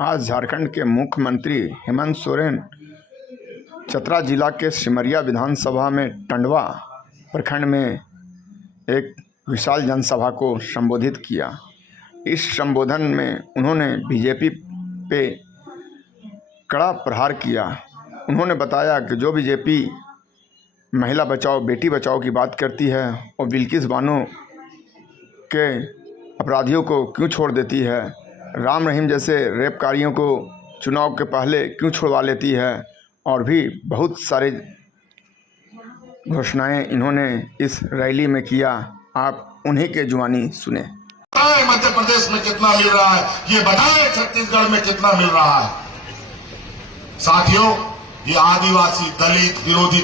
आज झारखंड के मुख्यमंत्री हेमंत सोरेन चतरा जिला के सिमरिया विधानसभा में टंडवा प्रखंड में एक विशाल जनसभा को संबोधित किया। इस संबोधन में उन्होंने बीजेपी पे कड़ा प्रहार किया। उन्होंने बताया कि जो बीजेपी महिला बचाओ बेटी बचाओ की बात करती है और बिल्किस बानो के अपराधियों को क्यों छोड़ देती है, राम रहीम जैसे रेपकारियों को चुनाव के पहले क्यों छुड़वा लेती है, और भी बहुत सारे घोषणाएं इन्होंने इस रैली में किया। आप उन्हीं के जुबानी सुने। मध्य प्रदेश में कितना मिल रहा है ये बताएं, छत्तीसगढ़ में कितना मिल रहा है। साथियों, ये आदिवासी दलित विरोधी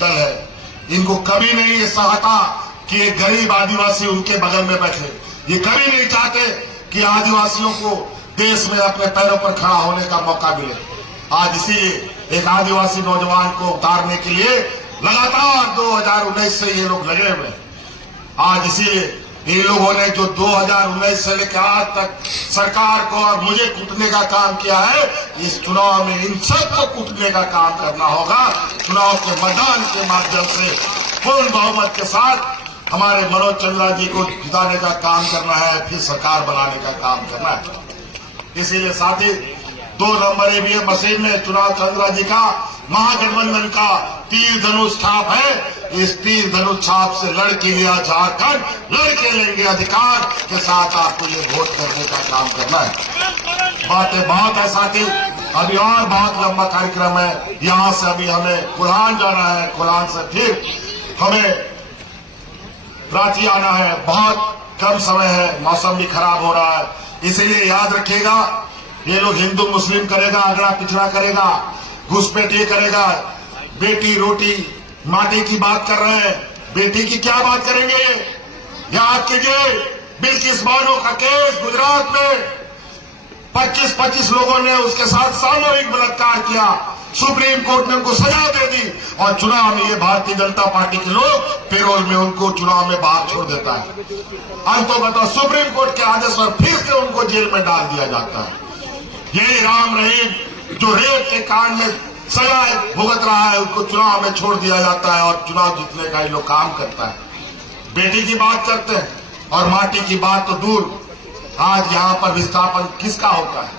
दल है, इनको कभी नहीं ये चाहता कि एक गरीब आदिवासी उनके बगल में बैठे। ये कभी नहीं चाहते कि आदिवासियों को देश में अपने पैरों पर खड़ा होने का मौका मिले। आज इसीलिए एक आदिवासी नौजवान को उतारने के लिए लगातार 2019 से ये लोग लगे हुए। आज इसीलिए इन लोगों ने जो 2019 से लेकर आज तक सरकार को और मुझे कूटने का काम किया है, इस चुनाव में इन सबको कूटने का काम करना होगा। चुनाव के मतदान के माध्यम से पूर्ण बहुमत के साथ हमारे मनोज चंद्रा जी को जिताने का काम करना है, फिर सरकार बनाने का काम करना है। इसीलिए साथी 2 नंबर ईवीएम मशीन में चुनाव चंद्रा जी का महागठबंधन का तीर धनुष छाप है। इस तीर धनुष छाप से लड़के लिया झारखंड, लड़के लेंगे अधिकार के साथ आपको ये वोट करने का काम करना है। बातें बहुत है साथी, अभी और बहुत लंबा कार्यक्रम है। यहाँ से अभी हमें कोल्हान जाना है, कोल्हान से फिर हमें रांची आना है। बहुत कम समय है, मौसम भी खराब हो रहा है, इसीलिए याद रखिएगा, ये लोग हिंदू मुस्लिम करेगा, अगड़ा पिछड़ा करेगा, घुसपैठी करेगा, बेटी रोटी माटी की बात कर रहे हैं। बेटी की क्या बात करेंगे? याद कीजिए, बिल्किस बानो का केस गुजरात में 25 लोगों ने उसके साथ सामूहिक बलात्कार किया। सुप्रीम कोर्ट ने उनको सजा दे दी और चुनाव में ये भारतीय जनता पार्टी के लोग पेरोल में उनको चुनाव में बाहर छोड़ देता है। अंततः सुप्रीम कोर्ट के आदेश पर फिर से उनको जेल में डाल दिया जाता है। यही राम रहीम जो रेप के कांड में सजा भुगत रहा है, उसको चुनाव में छोड़ दिया जाता है और चुनाव जीतने का ये लोग काम करता है। बेटी की बात करते हैं और माटी की बात तो दूर। आज यहाँ पर विस्थापन किसका होता है?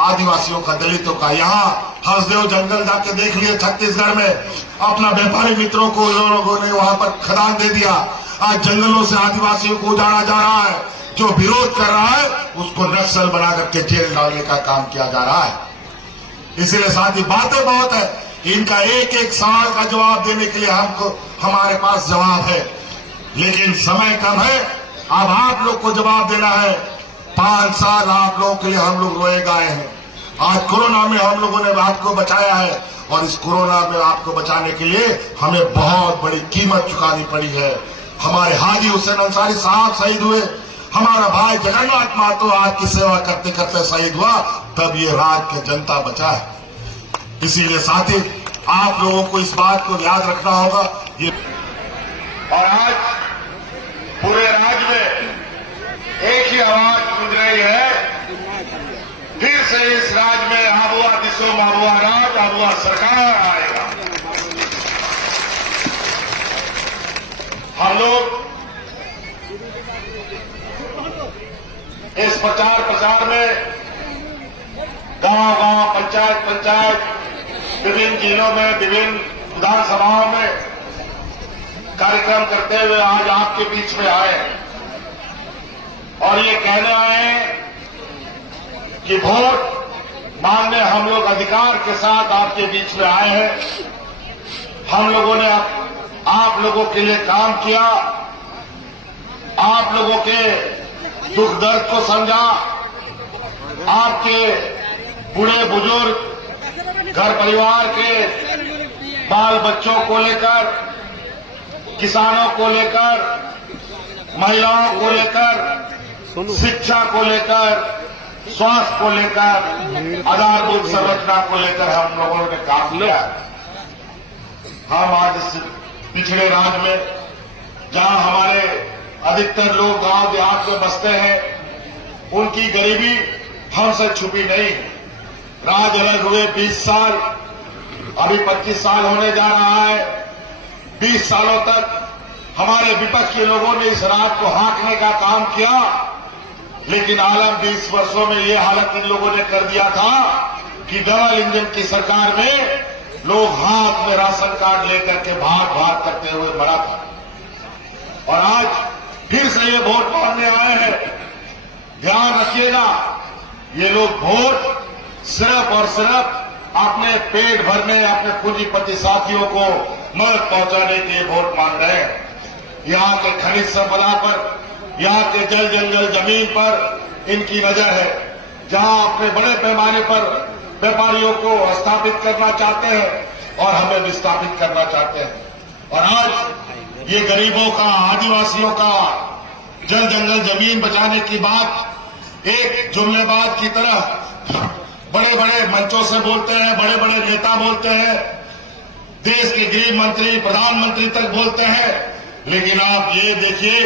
आदिवासियों का, दलितों का। यहाँ हंसदेव जंगल जाके देख लिए छत्तीसगढ़ में, अपना व्यापारी मित्रों को लोगों ने वहां पर खदान दे दिया। आज जंगलों से आदिवासियों को उजाड़ा जा रहा है। जो विरोध कर रहा है उसको नक्सल बना करके जेल डालने का काम किया जा रहा है। इसलिए साथी, बातें बहुत है, इनका एक एक सवाल का जवाब देने के लिए हमारे पास जवाब है, लेकिन समय कम है। अब आप लोग को जवाब देना है। 5 साल आप लोगों के लिए हम लोग रोए गाए हैं। आज कोरोना में हम लोगों ने आपको बचाया है और इस कोरोना में आपको बचाने के लिए हमें बहुत बड़ी कीमत चुकानी पड़ी है। हमारे हाजी हुसैन अंसारी साहब शहीद हुए, हमारा भाई जगन्नाथ महतो आज की सेवा करते करते शहीद हुआ, तब ये राज्य की जनता बचा है। इसीलिए साथी, आप लोगों को इस बात को याद रखना होगा। ये और आज पूरे राज्य में एक ही आवाज गूंज रही है, फिर से इस राज्य में आबुआ दिशो आबुआ राज, आबुआ सरकार आएगा। हम लोग इस प्रचार में गांव पंचायत विभिन्न जिलों में, विभिन्न विधानसभाओं में कार्यक्रम करते हुए आज आपके बीच में आए और ये कहने आए हैं कि वोट मांगने हम लोग अधिकार के साथ आपके बीच में आए हैं। हम लोगों ने आप लोगों के लिए काम किया, आप लोगों के दुख दर्द को समझा, आपके बूढ़े बुजुर्ग घर परिवार के बाल बच्चों को लेकर, किसानों को लेकर, महिलाओं को लेकर, शिक्षा को लेकर, स्वास्थ्य को लेकर, आधारभूत संरचना को लेकर हम लोगों ने काम किया। हम आज इस पिछड़े राज्य में, जहां हमारे अधिकतर लोग गांव देहात में बसते हैं, उनकी गरीबी हमसे छुपी नहीं है। राज अलग हुए 20 साल, अभी 25 साल होने जा रहा है। 20 सालों तक हमारे विपक्ष के लोगों ने इस राज को हाँकने का काम किया, लेकिन आलम 20 वर्षों में ये हालत इन लोगों ने कर दिया था कि डबल इंजन की सरकार में लोग हाथ में राशन कार्ड लेकर के भाग भाग करते हुए मरा था। और आज फिर से ये वोट मांगने आए हैं। ध्यान रखिएगा, ये लोग वोट सिर्फ और सिर्फ अपने पेट भरने, अपने पूंजीपति साथियों को मदद पहुंचाने के लिए वोट मांग रहे हैं। यहाँ के खनिज संपदा पर, यहाँ के जल जंगल जमीन पर इनकी नजर है। जहाँ अपने बड़े पैमाने पर व्यापारियों को स्थापित करना चाहते हैं और हमें विस्थापित करना चाहते हैं। और आज ये गरीबों का, आदिवासियों का जल जंगल जमीन बचाने की बात एक जुमलेबाज की तरह बड़े बड़े मंचों से बोलते हैं, बड़े बड़े नेता बोलते हैं, देश के गृह मंत्री, प्रधानमंत्री तक बोलते हैं। लेकिन आप ये देखिए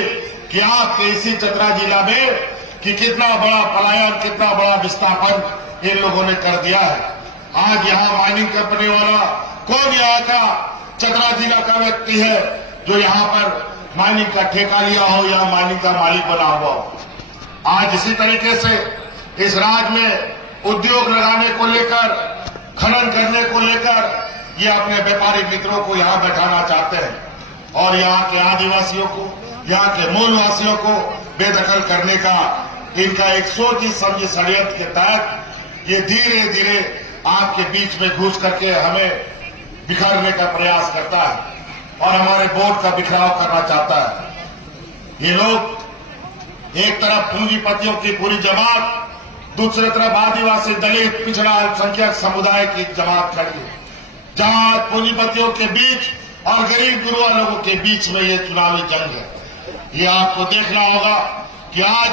कि आपके इसी चतरा जिला में कि कितना बड़ा पलायन, कितना बड़ा विस्थापन इन लोगों ने कर दिया है। आज यहाँ माइनिंग कंपनी वाला कौन यहाँ का चतरा जिला का व्यक्ति है जो यहाँ पर माइनिंग का ठेका लिया हो या माइनिंग का मालिक बना हुआ हो। आज इसी तरीके से इस राज्य में उद्योग लगाने को लेकर, खनन करने को लेकर ये अपने व्यापारी मित्रों को यहाँ बैठाना चाहते हैं और यहाँ के आदिवासियों को, यहाँ के मूलवासियों को बेदखल करने का इनका एक सोची समझी षड्यंत्र के तहत ये धीरे धीरे आपके बीच में घुस करके हमें बिखरने का प्रयास करता है और हमारे वोट का बिखराव करना चाहता है। ये लोग एक तरफ पूंजीपतियों की पूरी जमात, दूसरी तरफ आदिवासी, दलित, पिछड़ा, अल्पसंख्यक समुदाय की जमात खड़ी है। जहां पूंजीपतियों के बीच और गरीब गुरुआ लोगों के बीच में ये चुनावी जंग है। ये आपको देखना होगा कि आज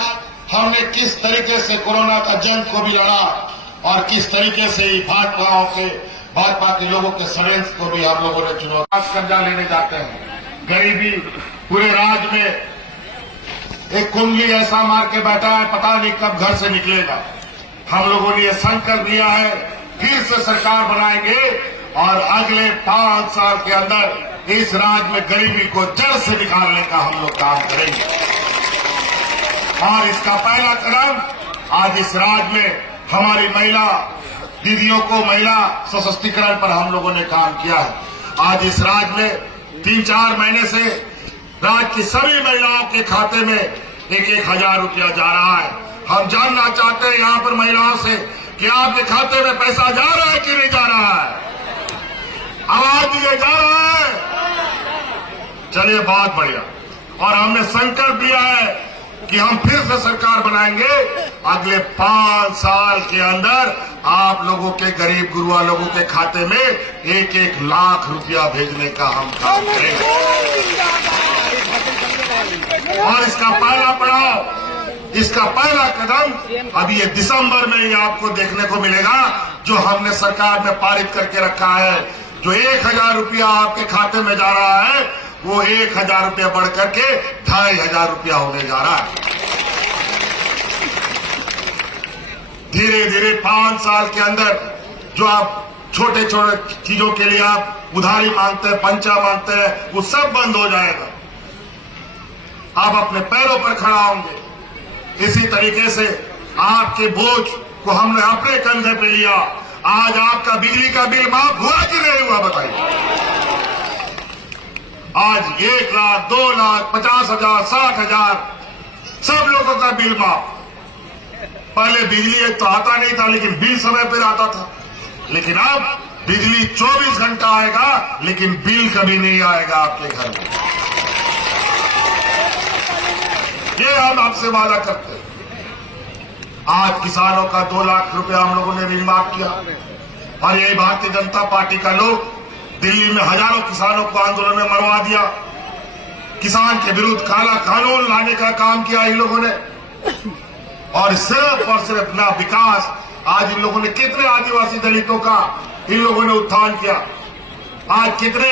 हमने किस तरीके से कोरोना का जंग को भी लड़ा और किस तरीके से भाजपा के लोगों के षड्यंत्र को भी हम लोगों ने चुनौती कर्जा लेने जाते हैं। गरीबी पूरे राज्य में एक कुंडली ऐसा मार के बैठा है, पता नहीं कब घर से निकलेगा। हम लोगों ने ये संकल्प लिया है, फिर से सरकार बनाएंगे और अगले 5 साल के अंदर इस राज्य में गरीबी को जड़ से निकालने का हम लोग काम करेंगे। और इसका पहला कदम आज इस राज्य में हमारी महिला दीदियों को महिला सशक्तिकरण पर हम लोगों ने काम किया है। आज इस राज्य में 3-4 महीने से राज्य की सभी महिलाओं के खाते में 1,000 रुपया जा रहा है। हम जानना चाहते हैं यहाँ पर महिलाओं से कि आपके खाते में पैसा जा रहा है कि नहीं जा रहा है? आवाज दिए जा रहा है? चलिए, बहुत बढ़िया। और हमने संकल्प लिया है कि हम फिर से सरकार बनाएंगे। अगले 5 साल के अंदर आप लोगों के, गरीब गुरुआ लोगों के खाते में 1-1 लाख रुपया भेजने का हम काम करेंगे। और इसका पहला पड़ाव, इसका पहला कदम अभी ये दिसंबर में ही आपको देखने को मिलेगा, जो हमने सरकार में पारित करके रखा है। जो 1,000 रुपया आपके खाते में जा रहा है, वो 1,000 रुपया बढ़ करके 2,500 रुपया होने जा रहा है। धीरे धीरे 5 साल के अंदर जो आप छोटे छोटे चीजों के लिए आप उधारी मांगते हैं, पंचा मांगते हैं, वो सब बंद हो जाएगा। आप अपने पैरों पर खड़ा होंगे। इसी तरीके से आपके बोझ को हमने अपने कंधे पे लिया। आज आपका बिजली का बिल माफ हुआ कि नहीं हुआ, बताइए। आज 1 लाख, 2 लाख, 50,000, 60,000 सब लोगों का बिल माफ। पहले बिजली तो आता नहीं था, लेकिन बिल समय पर आता था। लेकिन अब बिजली 24 घंटा आएगा, लेकिन बिल कभी नहीं आएगा आपके घर में। ये हम आपसे वादा करते हैं। आज किसानों का 2 लाख रुपया हम लोगों ने ऋण माफ किया और यही भारतीय जनता पार्टी का लोग दिल्ली में हजारों किसानों को आंदोलन में मरवा दिया। किसान के विरुद्ध काला कानून लाने का काम किया इन लोगों ने। और सिर्फ ना विकास, आज इन लोगों ने कितने आदिवासी दलितों का इन लोगों ने उत्थान किया। आज कितने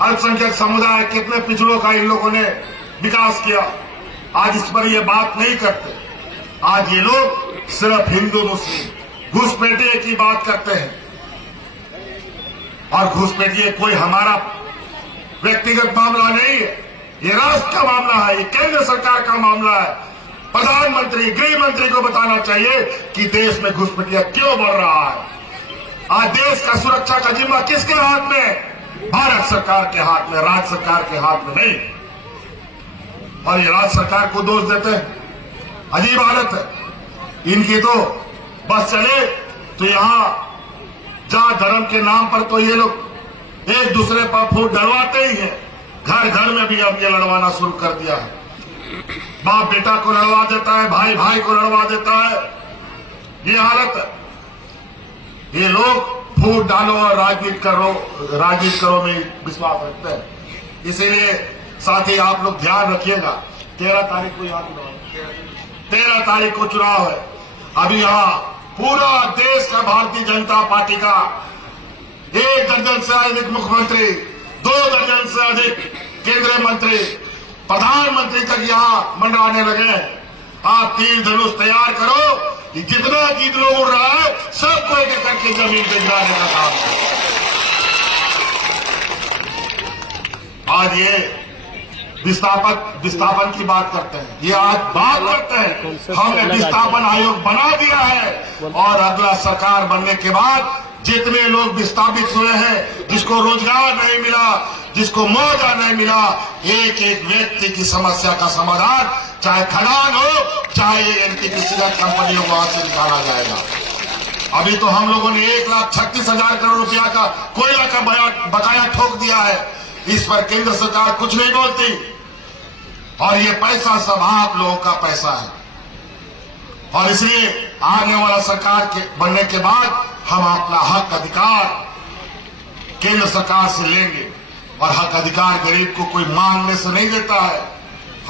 अल्पसंख्यक समुदाय, कितने पिछड़ों का इन लोगों ने विकास किया। आज इस पर ये बात नहीं करते। आज ये लोग सिर्फ हिंदू मुस्लिम घुसपैठिए की बात करते हैं। और घुसपैठिए कोई हमारा व्यक्तिगत मामला नहीं है, ये राष्ट्र का मामला है, ये केंद्र सरकार का मामला है। प्रधानमंत्री, गृह मंत्री को बताना चाहिए कि देश में घुसपैठिया क्यों बढ़ रहा है। आज देश का सुरक्षा का जिम्मा किसके हाथ में है? भारत सरकार के हाथ में, राज्य सरकार के हाथ में नहीं। और ये राज्य सरकार को दोष देते हैं। अजीब हालत है इनकी। तो बस चले तो यहां जात धर्म के नाम पर तो ये लोग एक दूसरे पर फूट डलवाते ही हैं। घर घर में भी अब ये लड़वाना शुरू कर दिया है। बाप बेटा को लड़वा देता है, भाई भाई को लड़वा देता है। ये हालत है। ये लोग फूट डालो और राजनीति करो में विश्वास रखते हैं। इसीलिए साथ ही आप लोग ध्यान रखिएगा, 13 तारीख को याद रखिएगा, 13 तारीख को चुनाव है। अभी यहां पूरा देश का भारतीय जनता पार्टी का 1 दर्जन से अधिक मुख्यमंत्री, 2 दर्जन से अधिक केंद्रीय मंत्री, प्रधानमंत्री तक यहां मंडराने लगे हैं। आप तीर धनुष तैयार करो कि जितना गीत लोग उड़ रहा है सबको एक एक करके जमीन पे गिराने का काम करो। आज ये विस्थापन की बात करते हैं, ये आज बात करते हैं। हमने विस्थापन आयोग बना दिया है और अगला सरकार बनने के बाद जितने लोग विस्थापित हुए हैं, जिसको रोजगार नहीं मिला, जिसको मुआवजा नहीं मिला, एक एक व्यक्ति की समस्या का समाधान, चाहे खदान हो चाहे एनटीपीसी कंपनी हो, वहां से निकाला जाएगा। अभी तो हम लोगों ने 1,36,000 करोड़ रुपया का कोयला का बकाया ठोक दिया है। इस पर केंद्र सरकार कुछ नहीं बोलती और ये पैसा सब आप लोगों का पैसा है। और इसलिए आने वाला सरकार के बनने के बाद हम अपना हक अधिकार केंद्र सरकार से लेंगे। और हक अधिकार गरीब को कोई मांगने से नहीं देता है,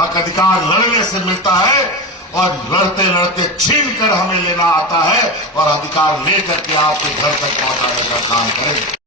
हक अधिकार लड़ने से मिलता है। और लड़ते लड़ते छीन कर हमें लेना आता है और अधिकार लेकर के आपके घर तक पहुंचाने का काम करें।